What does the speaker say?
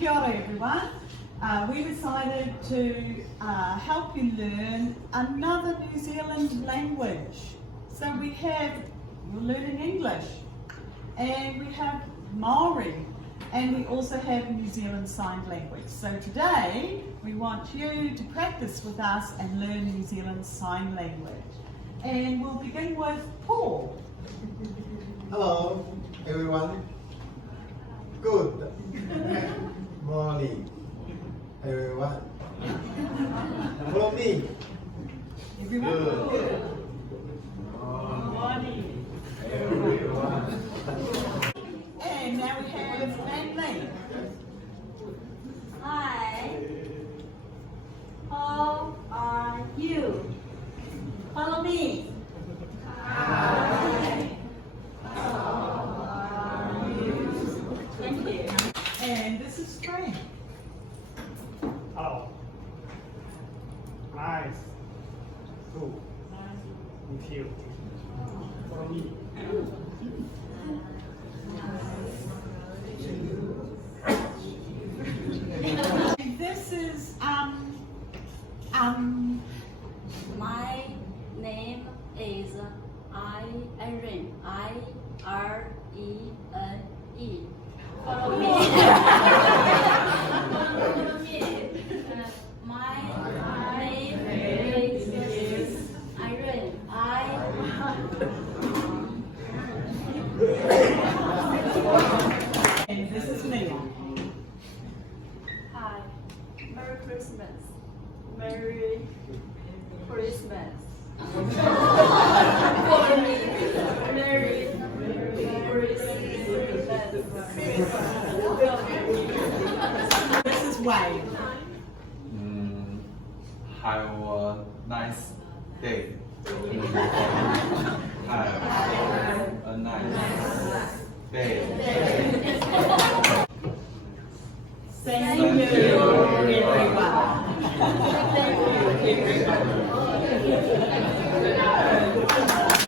Kia ora everyone. We decided to help you learn another New Zealand language. So we're learning English, and we have Maori, and we also have New Zealand Sign Language. So today we want you to practice with us and learn New Zealand Sign Language. And we'll begin with Paul. Hello everyone. Good morning everyone. Follow me. Everyone? Good morning everyone. And now we have Manly. Hi. How are you? Follow me. Hi. How are you? Thank you. And this is Frank. Hello. Nice to meet you. Follow me. And this is My name is Irene. I-R-E-N-E. Follow me. Follow me. My name is Irene. and this is Mia. Hi. Merry Christmas. Merry Christmas. For me. Merry Christmas. This is Wade. Have a nice day. Have a nice day. Thank you, everyone. Thank you, everyone.